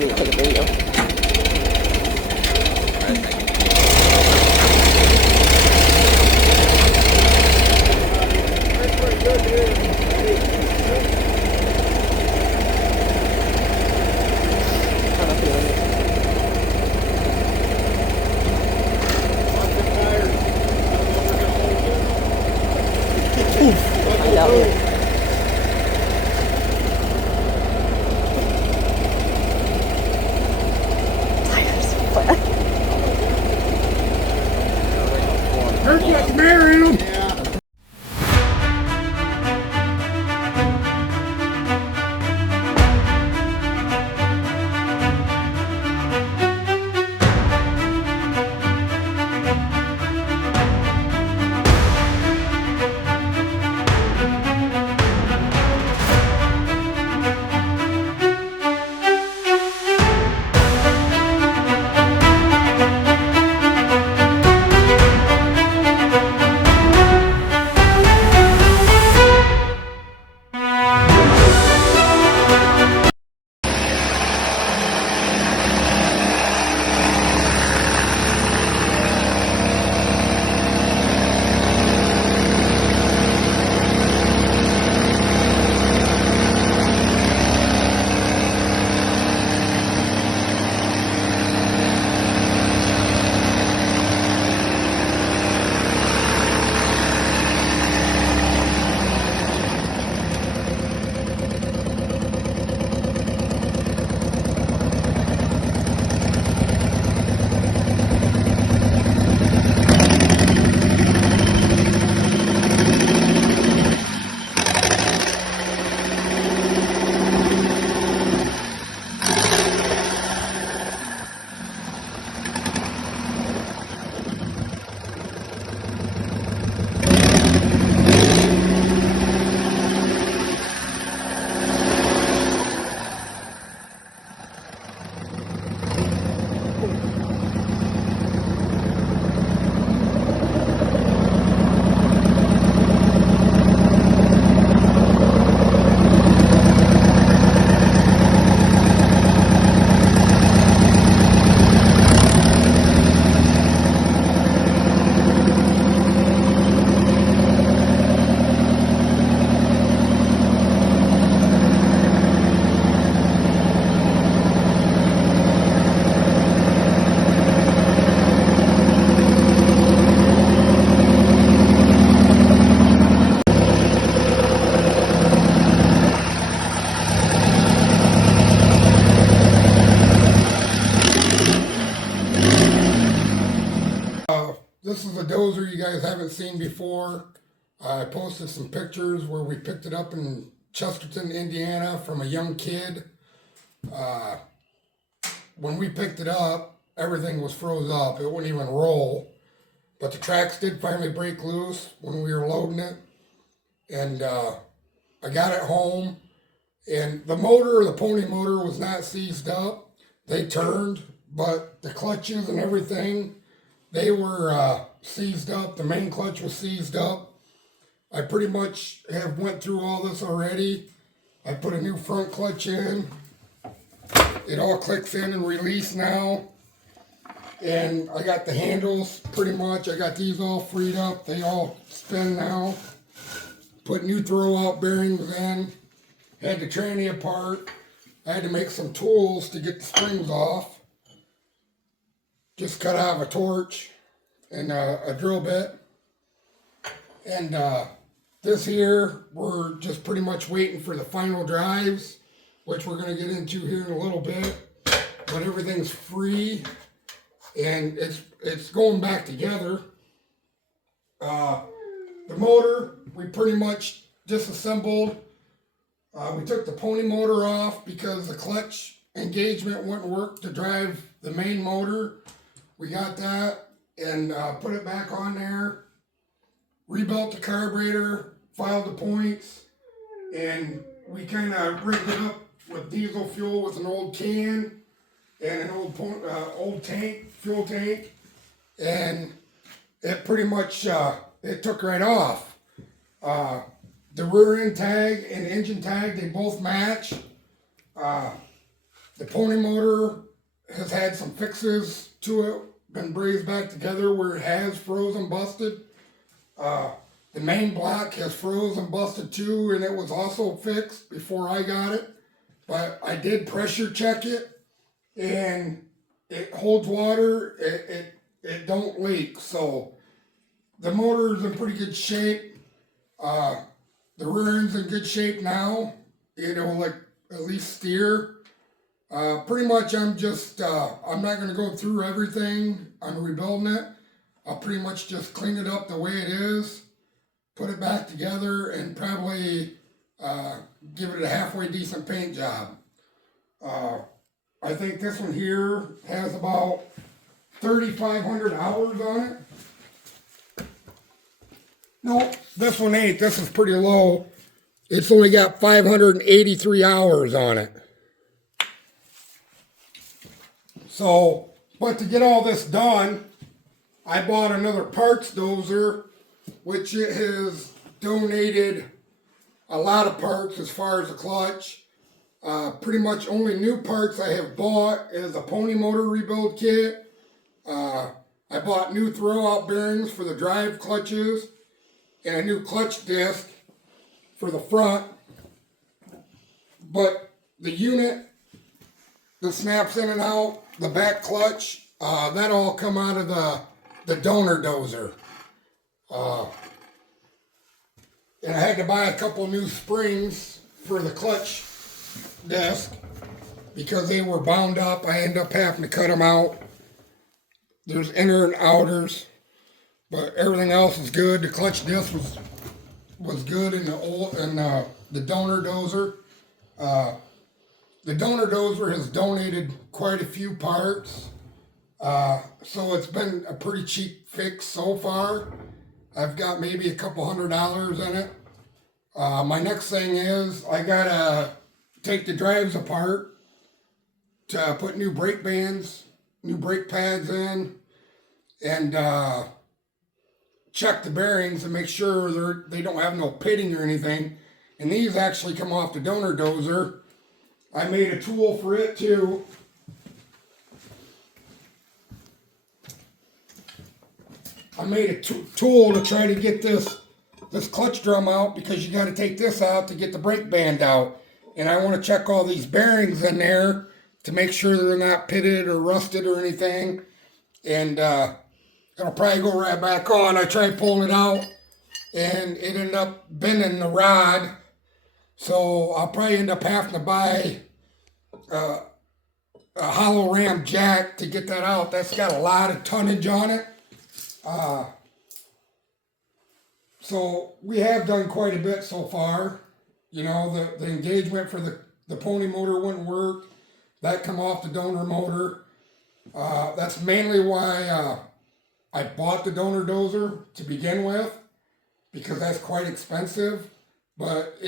need to take a video. Find out here. Tires flat. Hurt what's marrying him. This is a dozer you guys haven't seen before. I posted some pictures where we picked it up in Chesterton, Indiana from a young kid. When we picked it up, everything was froze up. It wouldn't even roll. But the tracks did finally break loose when we were loading it. And I got it home. And the motor, the pony motor, was not seized up. They turned, but the clutches and everything, they were seized up. The main clutch was seized up. I pretty much have went through all this already. I put a new front clutch in. It all clicks in and release now. And I got the handles pretty much. I got these all freed up. They all spin now. Put new throw-out bearings in. Had the tranny apart. I had to make some tools to get the springs off. Just cut out a torch and a drill bit. And this here, we're just pretty much waiting for the final drives, which we're going to get into here in a little bit. But everything's free and it's going back together. The motor, we pretty much disassembled. We took the pony motor off because the clutch engagement wouldn't work to drive the main motor. We got that and put it back on there, rebuilt the carburetor, filed the points, and we kind of rigged it up with diesel fuel with an old can and an old tank, fuel tank, and it pretty much, it took right off. The rear end tag and engine tag, they both match. The pony motor has had some fixes to it, been brazed back together where it has frozen, busted. The main block has frozen, busted too, and it was also fixed before I got it. But I did pressure check it, and it holds water. It don't leak, so the motor is in pretty good shape. The rear end's in good shape now. It'll like at least steer. Pretty much I'm not going to go through everything. I'm rebuilding it. I'll pretty much just clean it up the way it is, put it back together, and probably give it a halfway decent paint job. I think this one here has about 3,500 hours on it. No, this one ain't. This is pretty low. It's only got 583 hours on it. So, but to get all this done, I bought another parts dozer, which it has donated a lot of parts as far as the clutch. Pretty much only new parts I have bought is a pony motor rebuild kit. I bought new throwout bearings for the drive clutches and a new clutch disc for the front. But the unit that snaps in and out, the back clutch, that all come out of the donor dozer. And I had to buy a couple new springs for the clutch disc because they were bound up. I ended up having to cut them out. There's inner and outers, but everything else is good. The clutch disc was good in the donor dozer. The donor dozer has donated quite a few parts, so it's been a pretty cheap fix so far. I've got maybe a couple $100 in it. My next thing is I gotta take the drives apart to put new brake bands, new brake pads in, and check the bearings and make sure they don't have no pitting or anything. And these actually come off the donor dozer. I made a tool for it too. I made a tool to try to get this clutch drum out because you got to take this out to get the brake band out. And I want to check all these bearings in there to make sure they're not pitted or rusted or anything. And it'll probably go right back on. I tried pulling it out and it ended up bending the rod. So I'll probably end up having to buy a hollow ram jack to get that out. That's got a lot of tonnage on it. So we have done quite a bit so far. You know, the engagement for the pony motor wouldn't work. That come off the donor motor. That's mainly why I bought the donor dozer to begin with, because that's quite expensive. But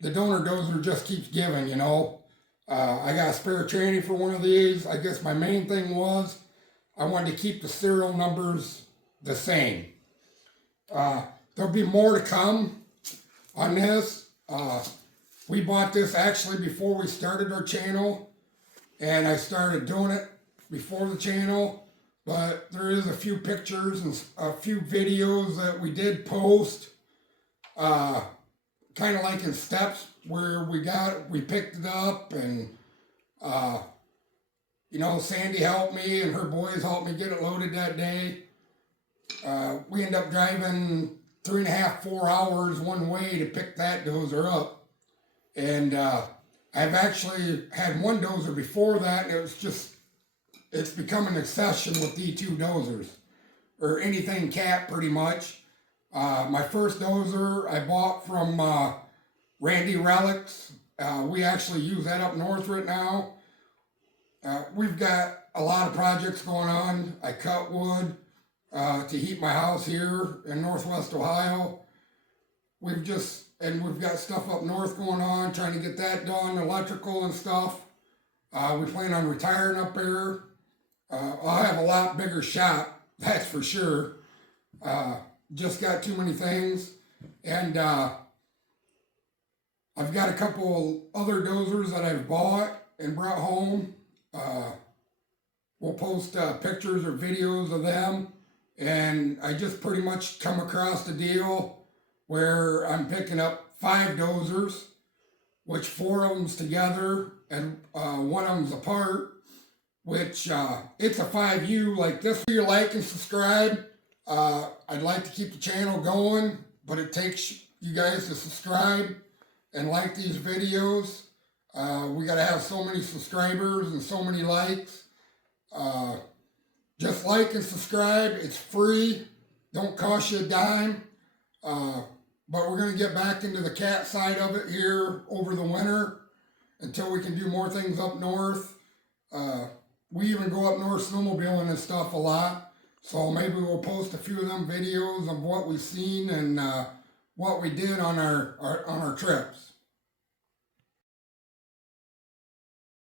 the donor dozer just keeps giving, you know. I got a spare training for one of these. I guess my main thing was I wanted to keep the serial numbers the same. There'll be more to come on this. We bought this actually before we started our channel, and I started doing it before the channel, but there is a few pictures and a few videos that we did post, kind of like in steps where we picked it up, and you know, Sandy helped me and her boys helped me get it loaded that day. We ended up driving 3.5, 4 hours one way to pick that dozer up. And I've actually had one dozer before that, and it's become an obsession with D2 dozers, or anything cat pretty much. My first dozer I bought from Randy Relics. We actually use that up north right now. We've got a lot of projects going on. I cut wood to heat my house here in Northwest Ohio. We've got stuff up north going on, trying to get that done, electrical and stuff. We plan on retiring up there. I'll have a lot bigger shop, that's for sure. Just got too many things. And I've got a couple other dozers that I've bought and brought home. We'll post pictures or videos of them. And I just pretty much come across the deal where I'm picking up 5 dozers, which 4 of them's together and 1 of them's apart, which it's a 5U like this. If you like and subscribe, I'd like to keep the channel going, but it takes you guys to subscribe and like these videos. We gotta have so many subscribers and so many likes. Just like and subscribe. It's free. Don't cost you a dime. But we're gonna get back into the cat side of it here over the winter until we can do more things up north. We even go up north snowmobiling and stuff a lot. So maybe we'll post a few of them videos of what we've seen and what we did on our trips.